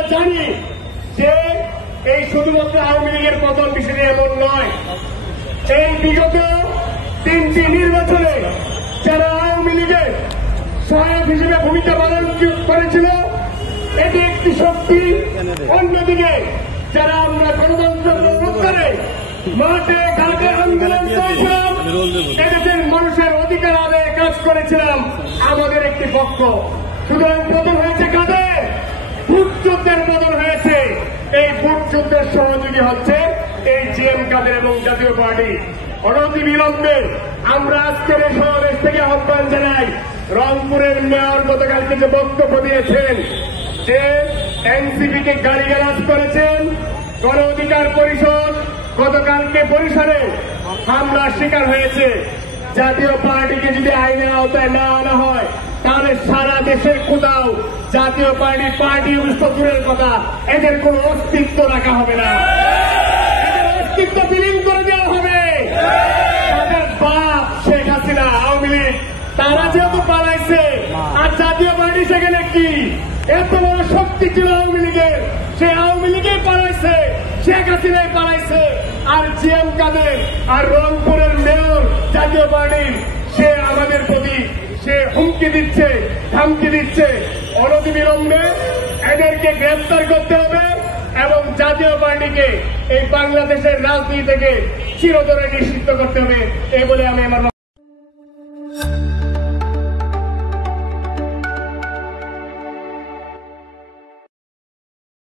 আমরা জানি যে এই শুধুমাত্র আওয়ামী লীগের পতন বিষয়টি এমন নয়। এই বিগত 3টি নির্বাচনে যারা আওয়ামী লীগের সহায়ক হিসেবে ভূমিকা পালন করেছিল এটি একটি শক্তি। অন্যদিকে যারা আমরা গণতন্ত্র প্রত্যারে মাঠে ঘাটে আন্দোলন করেছিলাম, এদেশের মানুষের অধিকার আদায়ে কাজ করেছিলাম আমাদের একটি পক্ষ। সুতরাং পতন হয়েছে কাদের? ভোটযুদ্ধের পতন হয়েছে। এই ভোটযুদ্ধের সহযোগী হচ্ছে এই জিএম কাদের এবং জাতীয় পার্টি। অনতি বিলম্বে আমরা আজকের এই সমাবেশ থেকে আহ্বান জানাই, রংপুরের মেয়র গতকালকে যে বক্তব্য দিয়েছেন যে এনসিপি কে গালিগালাজ করেছেন, গণ অধিকার পরিষদ গতকালকে বরিশালে হামলার শিকার হয়েছে। জাতীয় পার্টিকে যদি আইনের আওতায় না আনা হয় তাহলে সারা দেশের কোথাও জাতীয় পার্টি অবস্থা দূরের কথা, এদের কোন অস্তিত্ব রাখা হবে না, এদের অস্তিত্ব বিলীন করে দেওয়া হবে। তাদের বাপ শেখ হাসিনা আওয়ামী লীগ তারা যেহেতু পালাইছে, আর জাতীয় পার্টি সেখানে কি এত বড় শক্তি ছিল আওয়ামী লীগের, সে আওয়ামী লীগে পালাইছে, শেখ হাসিনাই পালাইছে। আর জিএম কাদের আর রংপুরের মেয়র জাতীয় পার্টির সে আমাদের প্রতি সে হুমকি দিচ্ছে, ধমকি দিচ্ছে। অনতিবিলম্বে এদেরকে গ্রেফতার করতে হবে এবং জাতীয় পার্টিকে এই বাংলাদেশের রাজনীতি থেকে চিরতরে নিষিদ্ধ করতে হবে। এই বলে আমি আমার